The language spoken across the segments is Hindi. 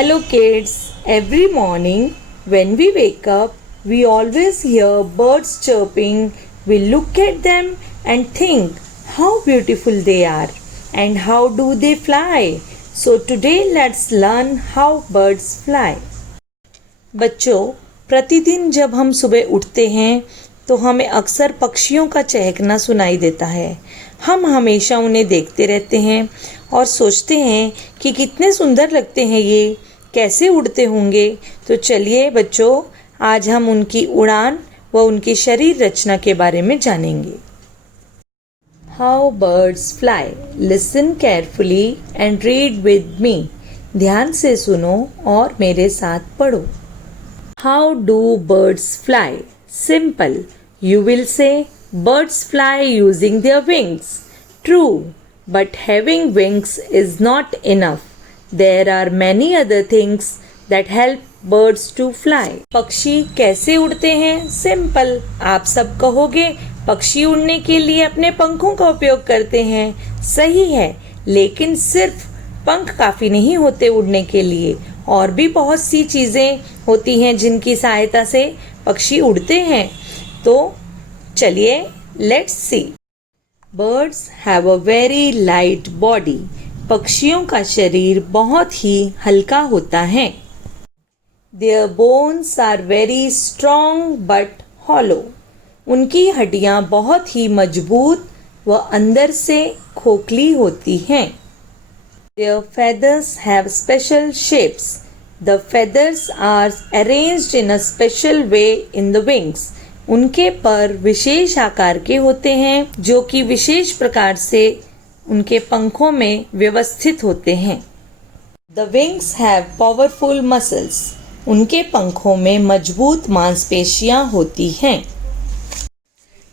Hello kids, every morning when we wake up, we always hear birds chirping. We look at them and think how beautiful they are and how do they fly. So today let's learn how birds fly. बच्चों, प्रतिदिन जब हम सुबह उठते हैं तो हमें अक्सर पक्षियों का चहकना सुनाई देता है। हम हमेशा उन्हें देखते रहते हैं और सोचते हैं कि कितने सुंदर लगते हैं, ये कैसे उड़ते होंगे। तो चलिए बच्चों, आज हम उनकी उड़ान व उनकी शरीर रचना के बारे में जानेंगे। How birds fly, listen carefully and read with me. ध्यान से सुनो और मेरे साथ पढ़ो। How do birds fly? Simple. You will say birds fly using their wings. True, but having wings is not enough. There are many other things that help birds to fly. पक्षी कैसे उड़ते हैं? Simple. आप सब कहोगे पक्षी उड़ने के लिए अपने पंखों का उपयोग करते हैं। सही है, लेकिन सिर्फ पंख काफी नहीं होते उड़ने के लिए। और भी बहुत सी चीजें होती हैं जिनकी सहायता से पक्षी उड़ते हैं। तो चलिए let's see. Birds have a very light body. पक्षियों का शरीर बहुत ही हल्का होता है। Their bones are very strong but hollow. उनकी हड्डियां बहुत ही मजबूत व अंदर से खोखली होती हैं। Their feathers have special shapes. The feathers are arranged in a special way in the wings. उनके पर विशेष आकार के होते हैं जो कि विशेष प्रकार से उनके पंखों में व्यवस्थित होते हैं। The wings have powerful muscles. उनके पंखों में मजबूत मांसपेशियां होती हैं।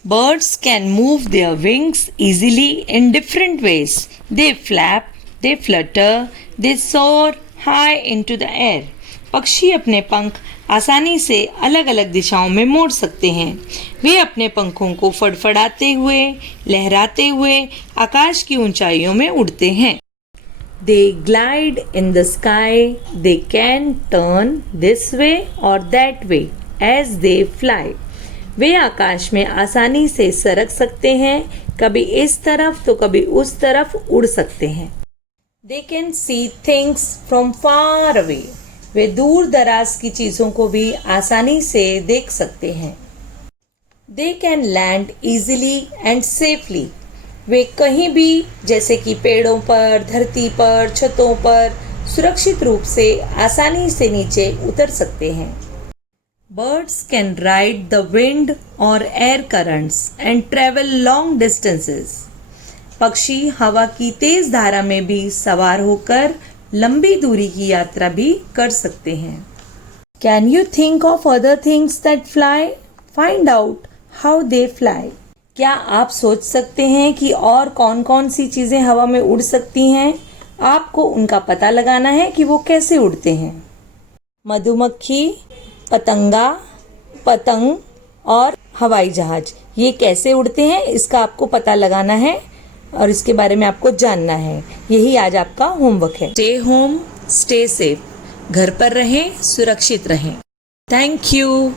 Birds can move their wings easily in different ways. They flap, they flutter, they soar high into the air. पक्षी अपने पंख आसानी से अलग अलग दिशाओं में मोड़ सकते हैं। वे अपने पंखों को फड़फड़ाते हुए, लहराते हुए आकाश की ऊंचाइयों में उड़ते हैं। They glide in the sky. They can turn this way or that way as they fly. वे आकाश में आसानी से सरक सकते हैं, कभी इस तरफ तो कभी उस तरफ उड़ सकते हैं। They can see things from far away. वे दूर दराज की चीजों को भी आसानी से देख सकते हैं। They can land easily and safely. वे कहीं भी जैसे कि पेड़ों पर, धरती पर, छतों पर सुरक्षित रूप से आसानी से नीचे उतर सकते हैं। Birds can ride the wind or air currents and travel long distances. पक्षी हवा की तेज धारा में भी सवार होकर लंबी दूरी की यात्रा भी कर सकते हैं। Can you think of other things that fly? Find out how they fly. क्या आप सोच सकते हैं कि और कौन कौन सी चीजें हवा में उड़ सकती हैं? आपको उनका पता लगाना है कि वो कैसे उड़ते हैं। मधुमक्खी, पतंगा, पतंग और हवाई जहाज, ये कैसे उड़ते हैं इसका आपको पता लगाना है और इसके बारे में आपको जानना है। यही आज आपका होमवर्क है। Stay home, stay safe. घर पर रहें, सुरक्षित रहें। Thank you.